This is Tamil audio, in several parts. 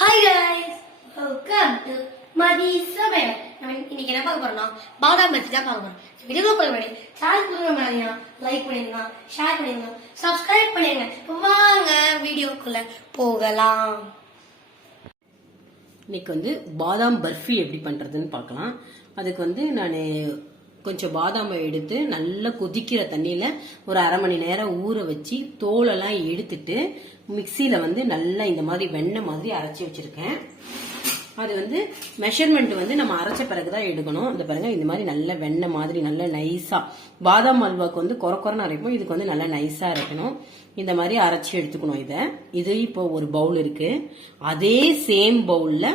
Hi guys, welcome to Madi Samayal. இன்னைக்கு என்ன பார்க்க போறோம்னா பாதாம் பர்ஃபி தான் பார்க்க போறோம். வீடியோக்குள்ள போய் பண்ணி சேனல் புதுமை மாதிரினா லைக் பண்ணிருங்க, ஷேர் பண்ணிருங்க, சப்ஸ்கிரைப் பண்ணிருங்க. வாங்க வீடியோக்குள்ள போகலாம். இன்னைக்கு பாதாம் பர்ஃபி எப்படி பண்றதுன்னு பார்க்கலாம். அதுக்கு நான் கொஞ்சம் பாதாமை எடுத்து நல்லா கொதிக்கிற தண்ணியில ஒரு அரை மணி நேரம் ஊற வச்சு தோலெல்லாம் எடுத்துட்டு மிக்சியில நல்லா இந்த மாதிரி வெண்ணெய் மாதிரி அரைச்சி வச்சிருக்கேன். அது மெஷர்மெண்ட் நம்ம அரைச்ச பிறகுதான் எடுக்கணும். இந்த பாருங்க, இந்த மாதிரி நல்ல வெண்ணெய் மாதிரி நல்ல நைஸா, பாதாம் அல்வாக்கு குறைன்னு அரைப்போம், இதுக்கு நல்லா நைஸா அரைக்கணும். இந்த மாதிரி அரைச்சி எடுத்துக்கணும். இது இப்போ ஒரு பவுல் இருக்கு. அதே சேம் பவுல்ல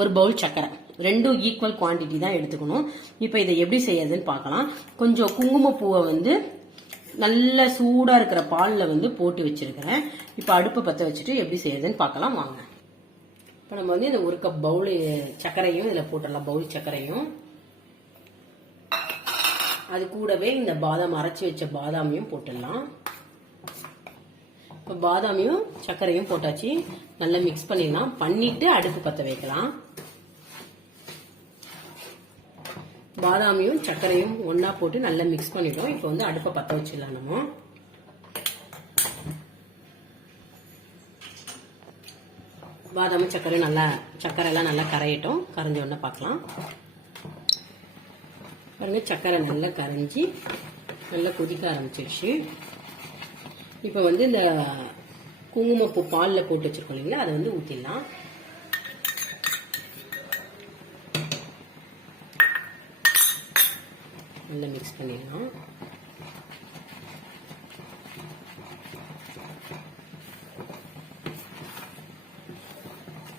ஒரு பவுல் சக்கரை, ரெண்டும் ஈக்குவல் குவான்டிட்டி தான் எடுத்துக்கணும். இப்ப இதை எப்படி செய்யறதுன்னு பார்க்கலாம். கொஞ்சம் குங்குமப்பூவை நல்ல சூடா இருக்கிற பால்ல போட்டு வச்சிருக்கிறேன். இப்ப அடுப்பை பத்த வச்சுட்டு எப்படி செய்யறதுன்னு பார்க்கலாம் வாங்க. இப்ப நம்ம இந்த ஒரு கப் பவுல் சர்க்கரையும் இதுல போட்டுடலாம். பவுல் சர்க்கரையும் அது கூடவே இந்த பாதாம் அரைச்சி வச்ச பாதாமையும் போட்டுடலாம். இப்ப பாதாமையும் சர்க்கரையும் போட்டாச்சு. நல்லா மிக்ஸ் பண்ணிடலாம். பண்ணிட்டு அடுப்பு பத்த வைக்கலாம். பாதாமியும் சர்க்கரையும் ஒன்னா போட்டு நல்லா மிக்ஸ் பண்ணிட்டோம். இப்போ அடுப்பை பத்த வச்சிடலாம். நம்ம பாதாமும் சர்க்கரை எல்லாம் நல்லா கரையட்டும். கரைஞ்ச உடனே பார்க்கலாம். பாருங்க, சர்க்கரை நல்லா கரைஞ்சி நல்லா கொதிக்க ஆரம்பிச்சிருச்சு. இப்போ இந்த குங்குமப்பூ பால்ல போட்டு வச்சிருக்கோம் இல்லைங்களா, அதை ஊத்திடலாம். நல்லா மிக்ஸ் பண்ணிடலாம்.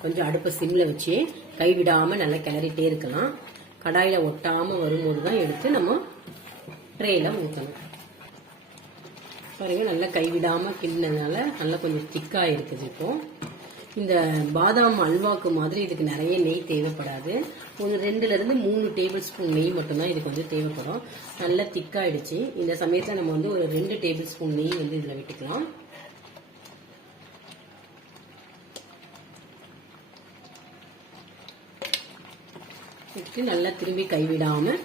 கொஞ்சம் அடுப்பை சிம்ல வச்சு கைவிடாம நல்லா கிளறிட்டே இருக்கலாம். கடாயில ஒட்டாம வரும்போது தான் எடுத்து நம்ம ட்ரேல ஊற்றணும். பாருங்க, நல்லா கைவிடாம கிண்டினதுனால நல்லா கொஞ்சம் திக்கா இருக்குது. இப்போ இந்த பாதாம் அல்வாக்கு மாதிரி இதுக்கு நிறைய நெய் தேவைப்படாது. ஒரு 2 to 3 டேபிள் ஸ்பூன் நெய் மட்டும்தான் இதுக்கு தேவைப்படும். நல்லா திக்காயிடுச்சு. இந்த சமயத்துல நம்ம ஒரு 2 டேபிள் ஸ்பூன் நெய் இதுல விட்டுக்கலாம். விட்டு நல்லா திரும்பி கைவிடாம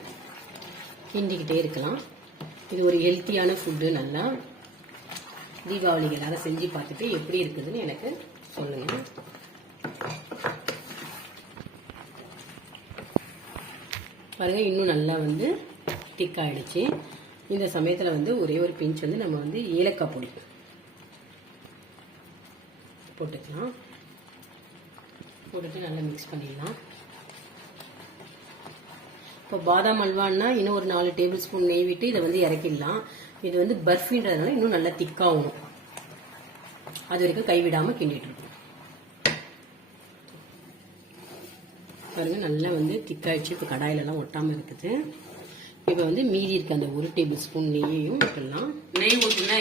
கிண்டிக்கிட்டே இருக்கலாம். இது ஒரு ஹெல்த்தியான ஃபுட்டு. நல்லா தீபாவளிக்கு எல்லாரும் செஞ்சு பார்த்துட்டு எப்படி இருக்குதுன்னு எனக்கு சொல்லுங்க. பாருங்க, இன்னும் நல்லா திக் ஆயிடுச்சு. இந்த சமயத்துல ஒரே ஒரு பிஞ்ச் நம்ம ஏலக்காய் பொடி போட்டுக்கலாம். போட்டுட்டு நல்லா மிக்ஸ் பண்ணிடலாம். இப்போ பாதாம் அல்வான்னா இன்னும் ஒரு 4 டேபிள் ஸ்பூன் நெய் விட்டு இதை இறக்கிடலாம். இது பர்ஃபின்றதுனால இன்னும் நல்லா திக்காகும். அது வரைக்கும் கைவிடாம கிண்டிட்டு இருக்கும். பாருங்க, நல்லா திக்காயிடுச்சு. இப்போ கடாயில எல்லாம் ஒட்டாம இருக்குது. இப்போ மீதி இருக்க அந்த 1 டேபிள் ஸ்பூன் நெய்யையும் விட்டுடலாம். நெய் ஊற்றினா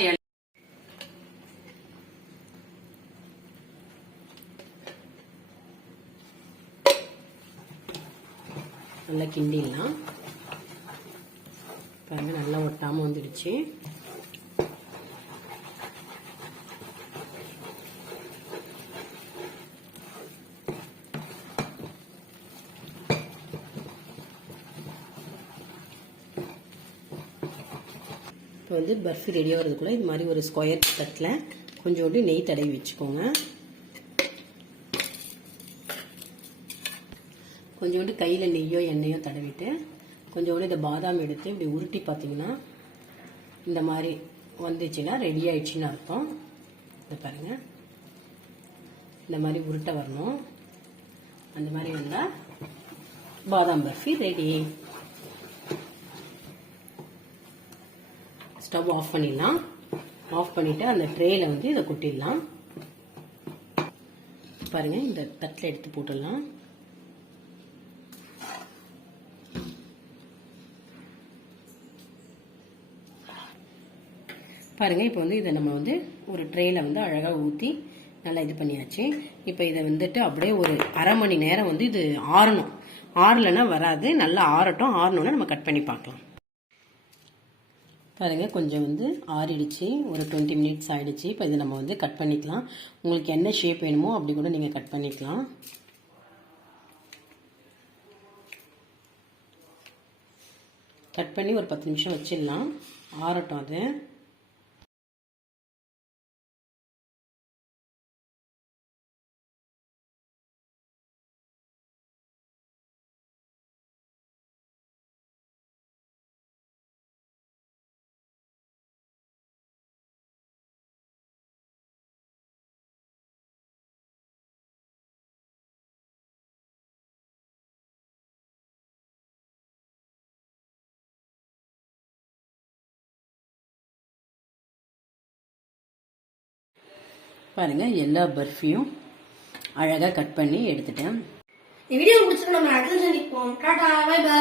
நல்லா கிண்டிடலாம். பாருங்க, நல்லா ஒட்டாம வந்துடுச்சு. இப்போ பர்ஃபி ரெடியாக வரதுக்குள்ள இது மாதிரி ஒரு ஸ்கொயர் தட்டில் கொஞ்சோண்டு நெய் தடவி வச்சுக்கோங்க. கொஞ்சோண்டு கையில் நெய்யோ எண்ணெயோ தடவிட்டு கொஞ்சோண்டு இந்த பாதாம் எடுத்து இப்படி உருட்டி பார்த்தீங்கன்னா இந்த மாதிரி வந்துச்சுன்னா ரெடி ஆயிடுச்சுன்னு அர்த்தம். இதை பாருங்க, இந்த மாதிரி உருட்டை வரணும். அந்த மாதிரி வந்தால் பாதாம் பர்ஃபி ரெடி. ஸ்டவ் ஆஃப் பண்ணிடலாம். ஆஃப் பண்ணிட்டு அந்த ட்ரேல இதை கொட்டிடலாம். பாருங்க, இந்த தட்டில் எடுத்து போட்டுடலாம். பாருங்க, இப்போ இதை நம்ம ஒரு ட்ரேல அழகா ஊற்றி நல்லா இது பண்ணியாச்சு. இப்போ இதை அப்படியே ஒரு அரை மணி நேரம் இது ஆறணும். ஆறலைன்னா வராது. நல்லா ஆறட்டும். ஆறணும்னா நம்ம கட் பண்ணி பார்க்கலாம். பாருங்க கொஞ்சம் வந்து ஆறிடுச்சு, ஒரு 20 மினிட்ஸ் ஆயிடுச்சு. இப்போ இதை நம்ம வந்து கட் பண்ணிக்கலாம். உங்களுக்கு என்ன ஷேப் வேணுமோ அப்படி கூட நீங்கள் கட் பண்ணிக்கலாம். கட் பண்ணி ஒரு 10 நிமிஷம் வச்சிடலாம், ஆறட்டும் அது. பாருங்க எல்லா பர்ஃபியும் அழகாக கட் பண்ணி எடுத்துட்டேன். இந்த வீடியோ பிடிச்சிருந்தா நம்ம அடுத்த சந்திப்போம். Tata, bye by.